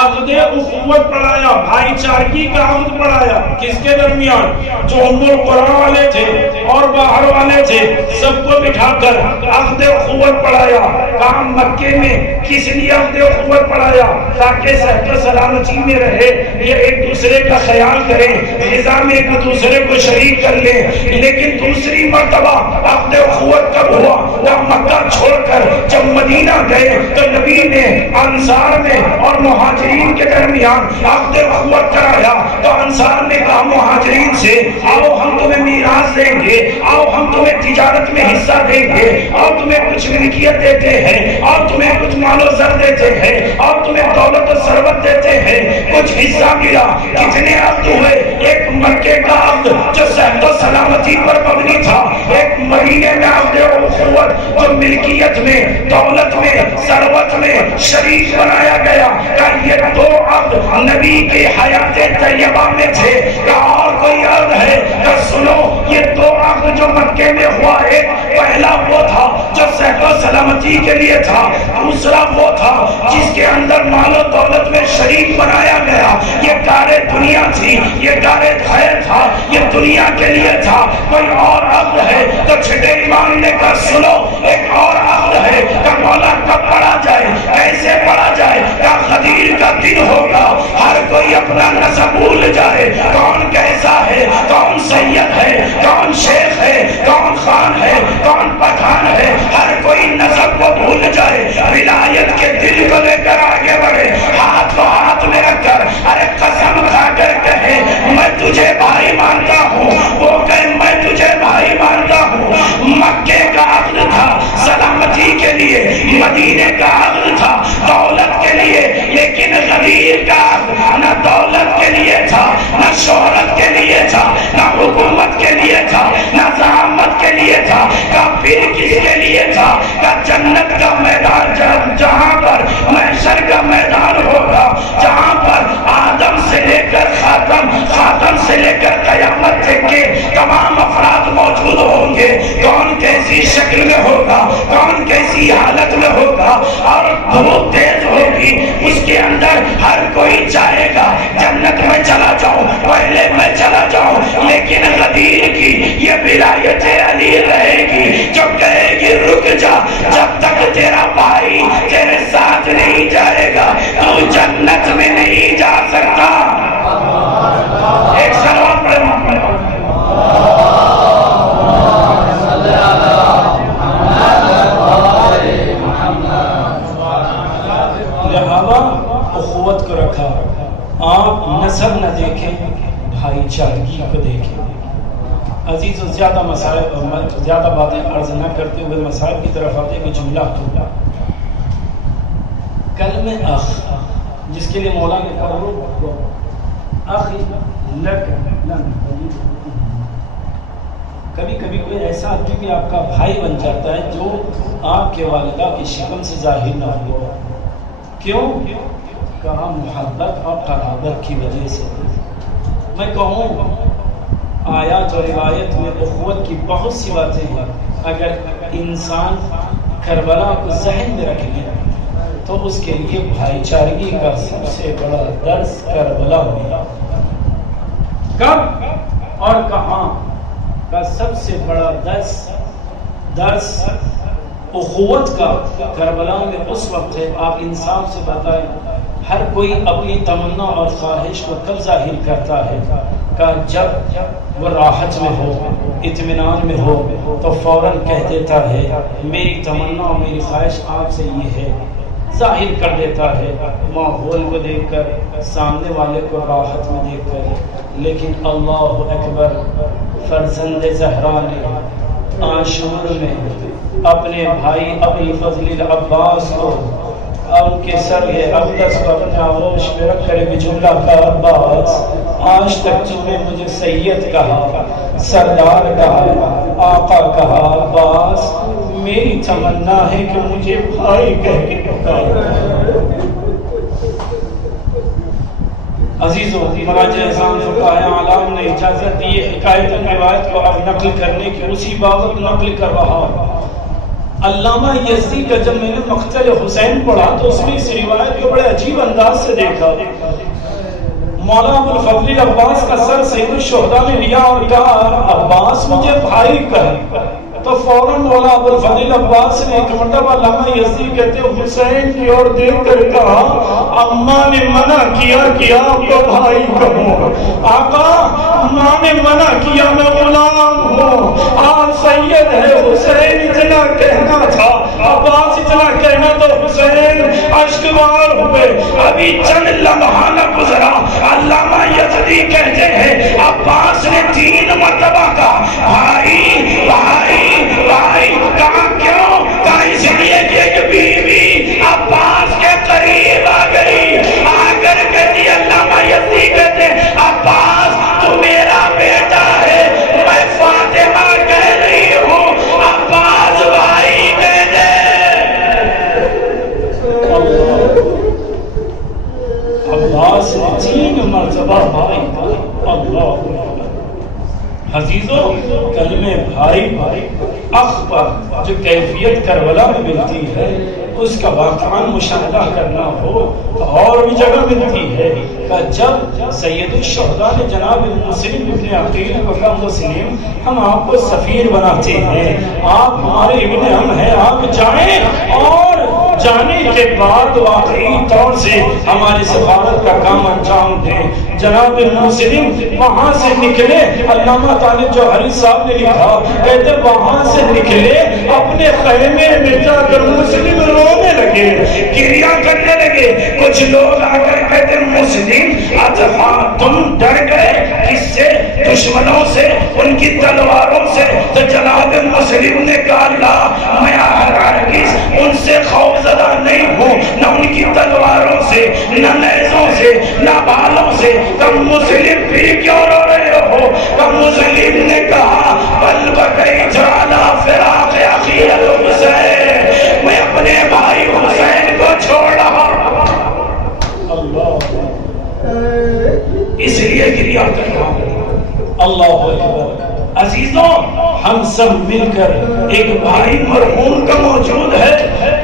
عقد اخوت پڑھایا، بھائی چارگی کا عقد پڑھایا۔ کس کے درمیان؟ جو ام القرآن والے تھے اور باہر والے تھے، سب کو بٹھا کر عقد اخوت پڑھایا۔ کام مکے میں کس لیے عقد اخوت پڑھایا؟ تاکہ صحت و سلامتی میں رہے، یہ ایک دوسرے کا خیال کریں، غذا میں ایک دوسرے کو شریک کر لیں۔ لیکن دوسری مرتبہ عقد اخوت کب ہوا؟ جب مکہ چھوڑ کر جب مدینہ گئے تو نبی نے انصار میں اور مہاجرین کے درمیان عقد اخوت کرایا۔ تو انصار نے کہا مہاجرین سے، آؤ ہم تمہیں میراث دیں گے، آؤ ہم تمہیں تجارت میں حصہ دیں گے، آؤ تمہیں کچھ ملکیت دیتے ہیں، آؤ تمہیں کچھ مال و زر دیتے ہیں، آؤ تمہیں دولت و ثروت دیتے ہیں۔ کچھ حصہ ملا۔ کتنے عقد ہوئے؟ ایک مکے کا عقد جو صحت و سلامتی پر مبنی تھا، ایک مدینے میں عقد اخوت جو ملکیت میں، دولت میں، ثروت میں شریک بنایا گیا کہ یہ دو عقد نبی کی حیات طیبہ میں تھے کہ اور کوئی عقد ہے کہ سنو یہ دو عقد جو مکے میں ہوا، ایک پہلا وہ تھا جو صحت و سلامتی کے لیے تھا، دوسرا وہ تھا جس کے اندر مال و دولت میں شریک بنایا گیا۔ یہ کار دنیا تھی، یہ کار خیر تھا، یہ دنیا کے لیے تھا۔ کوئی اور عقد ہے تو چھٹے امام نے کہا سنو ایک اور عقد ہے کہ مولا کب پڑھا جائے، کیسے پڑھا جائے، کہ غدیر کا دن ہوگا، ہر کوئی اپنا نسب بھول جائے، کون کیسا ہے، کون سید ہے، کون شیخ ہے، کون خان ہے، کون پٹھان ہے، ہر کوئی نسب کو بھول جائے، ولایت کے دل کو لے کر آگے بڑھے، ہاتھ کو ہاتھ میں رکھ کر ارے قسم کھا کر کہے میں تجھے بھائی مانتا ہوں، وہ کہے میں تجھے بھائی مانتا ہوں۔ مکے کا عقد تھا سلامتی کے لیے، مدینے کا عقد تھا دولت کے لیے، لیکن غدیر کا عقد نہ دولت کے لیے تھا، نہ شہرت کے لیے تھا، نہ حکومت کے لیے تھا، نہ زعامت کے لیے تھا، کا پھر کس کے لیے تھا؟ کا جنت کا میدان جہاں پر محشر کا میدان ہوگا، جہاں پر آدم سے لے کر خاتم، خاتم سے لے کر قیامت تک کے تمام افراد موجود ہوں گے، کون کیسی شکل میں ہوگا، کون کیسی حالت میں ہوگا، اور بہت تیز ہوگی، اس کے اندر ہر کوئی چاہے گا جنت میں چلا جاؤں، پہلے میں چلا جاؤں، لیکن غدیر کی یہ ولایت علی رہے گی جو کہے گی رک جا، جب تک تیرا بھائی تیرے ساتھ نہیں جائے گا تو جنت میں نہیں جا سکتا۔ ایک سلام پڑھے لہذا اخوت کو رکھا، آپ نسب نہ دیکھیں، بھائی چارگی کو دیکھیں۔ عزیز و زیادہ باتیں عرض نہ کرتے ہوئے مسائل کی طرف آتے کہ جملہ تو کلمہ اخ جس کے لیے مولا نے کہا اخ لک، کبھی کبھی کوئی ایسا آدمی بھی آپ کا بھائی بن جاتا ہے جو آپ کے والدہ کی شکل سے ظاہر نہ ہو، کیوں؟ کہا محبت اور قرابت کی وجہ سے۔ میں کہوں آیات اور روایت میں اخوت کی بہت سی باتیں ہیں، اگر انسان کربلا کو ذہن میں رکھ لے تو اس کے لیے بھائی چارگی کا سب سے بڑا درس کربلا ہوا۔ کب اور کہاں کا سب سے بڑا درس اخوت کا کربلا میں اس وقت ہے۔ آپ انصاف سے بتائیں، ہر کوئی اپنی تمنا اور خواہش کو کب ظاہر کرتا ہے کہ جب وہ راحت میں ہو، اطمینان میں ہو تو فوراً کہہ دیتا ہے میری تمنا اور میری خواہش آپ سے یہ ہے، ظاہر کر دیتا ہے ماحول کو دیکھ کر، سامنے والے کو راحت میں دیکھ کر۔ لیکن اللہ اکبر، فرزند زہرا نے عاشور میں اپنے بھائی ابی فضل العباس کو ان کے سر اقدس کو اپنے آغوش میں رکھ کر ایک جملہ کہا، عباس آج تک تم نے مجھے سید کہا، سردار کہا، آقا کہا، عباس میری تمنا ہے کہ مجھے بھائی کہہ کے پکارو۔ عزیزو، مراجع اعظام فقہائے اعلام نے اجازت دی حکایت روایت کو اب نقل کرنے کی، اسی بابت نقل کر رہا ہوں۔ علامہ یزدی کا جب میں نے مقتل حسین پڑھا تو اس میں اس روایت کو بڑے عجیب انداز سے دیکھا۔ مولا ابو الفضل عباس کا سر سید الشہداء نے لیا اور کہا عباس مجھے بھائی کہے، تو فوراً مولا ابو الفضل عباس نے ایک مرتبہ علامہ یزدی کہتے حسین کی اور دیکھ کر کہا اماں نے منع کیا کہ آپ کو بھائی کہوں، آقا ماں نے منع کیا میں غلام ہوں، آپ سید ہے، حسین اتنا کہنا تھا، عباس اتنا کہنا تو حسین اشکبار ہوئے۔ ابھی چند لمحہ نہ گزرا، علامہ یزدی کہتے ہیں عباس نے 3 مرتبہ کہا بھائی بھائی بھائی، کہا کیوں؟ کہا اس لیے کہ ایک بیوی عباس کے قریب آ گئی، آ کر کہتی علامہ یزدی کہتے عباس تو میرا بیٹا ہے، میں فاطمہ کہہ رہی ہوں بھائی اخ پر جو کیفیت کربلا میں ملتی ہے اس کا واقعاً مشاہدہ کرنا ہو تو اور بھی جگہ ملتی ہے. جب سید الشہداء نے جناب مسلم ابن عقیل کو کہا مسلم ہم آپ کو سفیر بناتے ہیں، آپ ہمارے ابن ہم ہیں، آپ جائیں اور جانے کے بعد واقعی طور سے ہماری سفارت کا کام انجام دیں. جناب مسلم وہاں سے نکلے، علامہ طالب جوہری صاحب نے لکھا کہتے وہاں سے نکلے اپنے خیمے میں جا کر مسلم رونے لگے، گریہ کرنے لگے. کچھ لوگ آ کر کہتے مسلم اطفال تم ڈر گئے کس سے؟ دشمنوں سے، ان کی تلواروں سے. تو جناب مسلم نے کہا اللہ میں ہرگز ان سے خوف زدہ نہیں ہوں، نہ ان کی تلواروں سے، نہ نیزوں سے، نہ بالوں سے. تم مسلم بھی کیوں رو رہے ہو؟ تم مسلم نے کہا بل بکیت علی فراق اخی الحسین، میں اپنے بھائی حسین کو چھوڑ رہا ہوں، اس لیے گریہ کر رہا ہوں. اللہ اکبر. عزیزوں ہم سب مل کر ایک بھائی مرحوم کا موجود ہے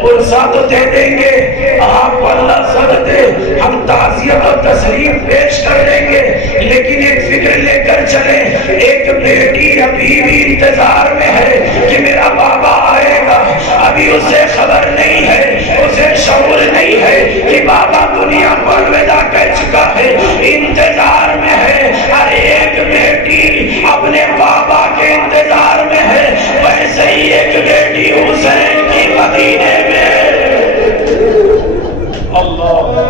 اور ساتھ دے دیں گے، آپ کو اللہ سد دے، ہم تعزیت اور تسلیم پیش کر دیں گے. لیکن ایک فکر لے کر چلیں، ایک بیٹی ابھی بھی انتظار میں ہے کہ میرا بابا آئے گا. ابھی اسے خبر نہیں ہے، اسے شعور نہیں ہے کہ بابا دنیا کو الوداع کہہ چکا ہے، انتظار میں ہے. ہر ایک بیٹی اپنے بابا کے انتظار میں ہے، ویسے ہی ایک بیٹی حسین کی مدینے میں اللہ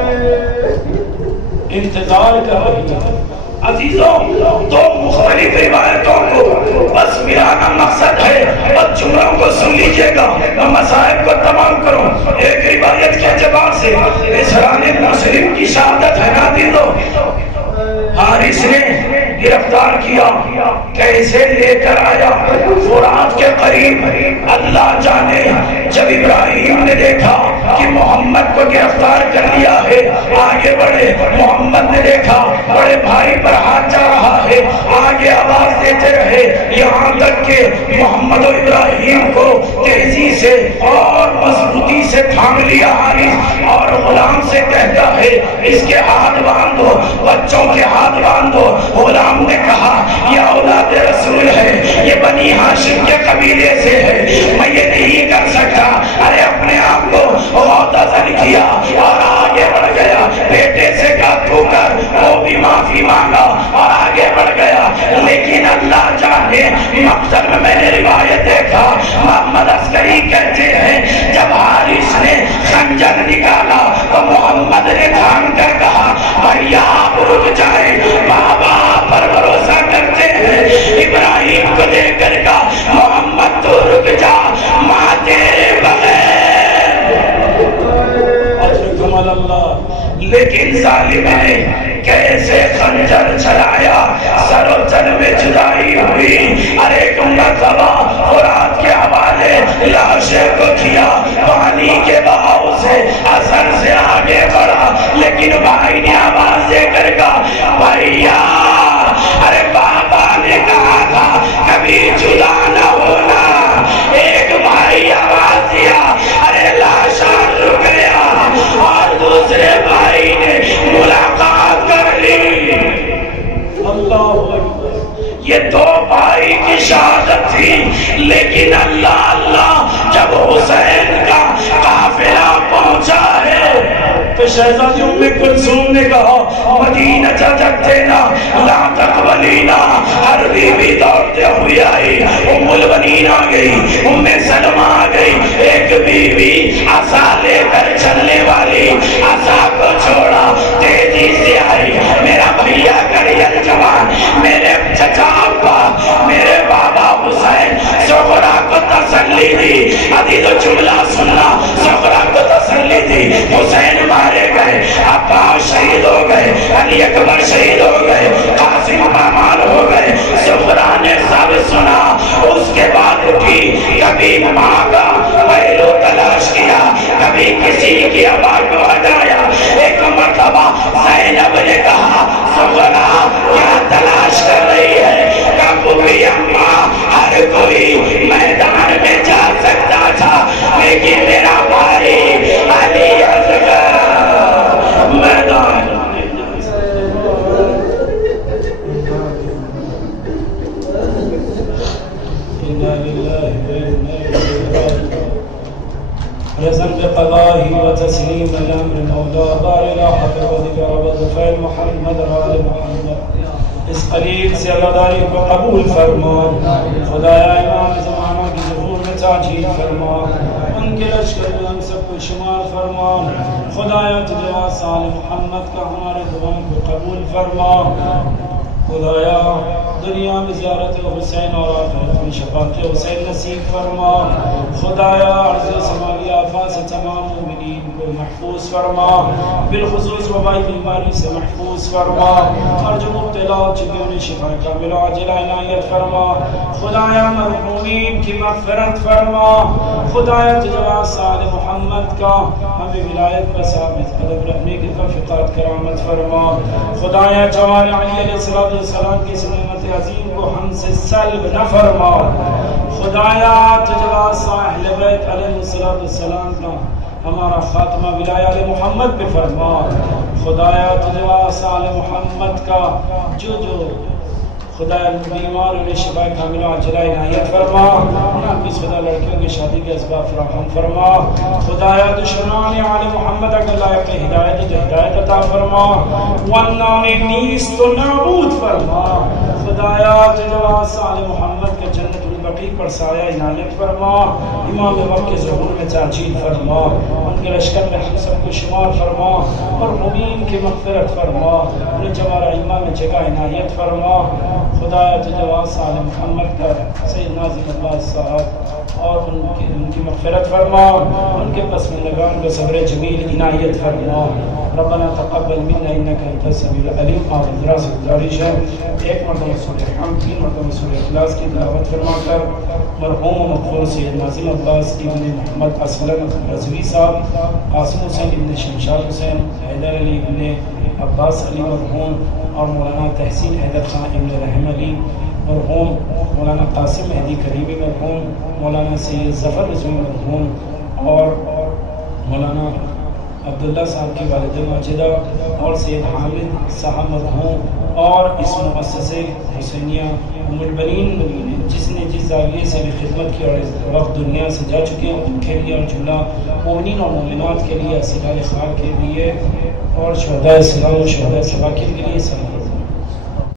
انتظار کر رہی ہے. عزیزوں دو مختلف روایتوں کو بس ملانا مقصد ہے، بس جملوں کو سن لیجئے گا، میں مصائب کو تمام کروں. ایک روایت کے اعتبار سے اسران مسلم کی شہادت ہے نادیدو. حارث نے گرفتار کیا، کیسے لے کر آیا فرات کے قریب. اللہ جانے جب ابراہیم نے دیکھا کہ محمد کو گرفتار کر لیا ہے، آگے بڑھے. محمد نے دیکھا بڑے بھائی پر ہاتھ جا رہا ہے، آگے آواز دیتے رہے یہاں تک کہ محمد و ابراہیم کو تیزی سے اور مضبوطی سے تھام لیا حارث، اور غلام سے کہتا ہے اس کے ہاتھ باندھو، بچوں کے ہاتھ باندھو. غلام نے کہا یہ اولاد رسول ہے، یہ بنی ہاشم کے قبیلے سے ہے، میں یہ نہیں کر سکتا. ارے اپنے آپ کو معتزل کیا اور آگے بڑھ گیا. بیٹے سے کہا تو کر، وہ بھی معافی مانگا اور آگے بڑھ گیا. لیکن اللہ جانے مقتل میں نے روایت دیکھا، محمد عسکری کہتے ہیں جب حارث نے خنجر نکالا تو محمد نے تھام کر کہا بھیا آپ رک جائیں، بابا پر بھروسہ کرتے ہیں. ابراہیم کو دیکھ کر کہا محمد تو رک جا، ماں تیرے بغیر. لیکن ظالم نے کیسے خنجر چلایا، سر و تن میں جدائی ہوئی. ہر ایک مرتبہ فرات کے حوالے لاشیں کو کیا، پانی کے بہاؤ سے اثر سے آگے بڑھا. لیکن بھائی نے آواز دے کر کہا بھیا، ارے بابا نے کہا تھا کبھی جدا نہ ہونا. ایک بھائی آواز دیا، ارے لاشاں رک گیا، اور دوسرے بھائی نے ملاقات کر لی. اللہ یہ دو بھائی کی شہادت تھی. لیکن اللہ جب حسین کا قافلہ پہنچا ہے تو شہزادی ام کلثوم نے کہا مدینہ جگتینا لا تقبلینا. ہر بیوی دوڑتے ہوئے آئی، ام البنین آ گئی، ام سلمہ آ گئی. ایک بیوی عصا لے کر چلنے والی عصا کو چھوڑا، تیزی سے آئی. میرا بھیا کڑیل جوان، میرے چچا ابا، میرے بابا حسین زہرا کو تسلی دی. ابھی تو جملہ سننا، زہرا کو تسلی دی. حسین مارے گئے، عباس شہید ہو گئے، علی اکبر شہید ہو گئے، قاسم پامال ہو گئے. زہرا نے سب سنا. اس کے بعد اٹھی، کبھی ماں کا پہلو تلاش کیا، کبھی کسی کی آواز کو ہٹایا. ایک مرتبہ زینب نے کہا زہرا کیا تلاش کر رہی ہے؟ کب بھی اماں ہر کوئی إنا لله وإنا إليه راجعون رزقا بقضائه وتسليما لأمر المولى بار إلى حق وذكر وظفاء محمد وآل محمد اس قریب سے عزاداری کو قبول فرما خدایا امام زمانہ کی ظہور میں تاجیل فرما ان کے لشکر میں ہم سب کو شمار فرما خدایا تجھے آل محمد کا ہمارے دعاؤں کو قبول فرما خدایا دنیا میں زیارت حسین اور آخرت میں شفاعت حسین نصیب فرما خدایا عرض سماوی آفات سے تمام مومنین کو محفوظ فرما بالخصوص وبائی بیماری سے محفوظ فرما اور جو مبتلا چکے انہیں شفا کامل و عاجل عنایت فرما خدایا مرحومین کی مغفرت فرما خدایا تجلی آل محمد کا ہمیں ولایت پر ثابت قدم رہنے کی توفیقات کرامت فرما خدایا جوان علی علیہ السلام کی نعمت عظیم کو ہم سے سلب نہ فرما خدایا تجلی اہل بیت علیہ السلام کا ہمارا خاتمہ ولایت محمد پہ فرما خدایا تجلی آل محمد کا جو خدایا بیمار انہیں شفا کامل و عاجلہ عنایت فرما ناقص خدا لڑکیوں کی شادی کے اسباب فراہم فرما خدایا دشمنان آل محمد اگر لائق ہدایت تو ہدایت عطا فرما ونان نیست و نابود فرما خدایا تجلی آل محمد کے جنت البقیع پر سایہ عنایت فرما امام وقت کے ظہور میں تاجیل فرما ان کے لشکر میں ہم سب کو شمار فرما اور مبین کی مغفرت فرما انہیں جمال ائمہ میں جگہ عنایت فرما خدایا تجلی آل محمد کا سید ناظم اللہ صاحب اور ان کی مغفرت فرما ان کے پسماندگان کو صبر جمیل عنایت فرما ربنا تقبل منا انك انت السميع العليم اور دراسہ گزارش ہے ایک مرتبہ سورہ حمد 3 مرتبہ سورہ اخلاص کی تلاوت فرما کر مرحوم و مغفور سید ناظم عباس ابن محمد اسلم رضوی صاحب قاسم حسین ابن شمشاد حسین حیدر علی ابن عباس علی مرحوم اور مولانا تحسین حیدر خان ابن رحم علی مرحوم مولانا قاسم مہدی قریبی مرحوم مولانا سید ظفر رضوی مرحوم اور مولانا عبداللہ صاحب کی والدہ ماجدہ اور سید حامد صاحب مرحوم اور اس مؤسسے حسینیہ ملبنین جس نے جس زاویے سے بھی خدمت کی اور وقت دنیا سے جا چکے ہیں ان کے لیے اور جملہ مومنین اور مومنات کے لیے اسیران خاک کے لیے اور شہداء اسلام و شہداء سباکین کے لیے سب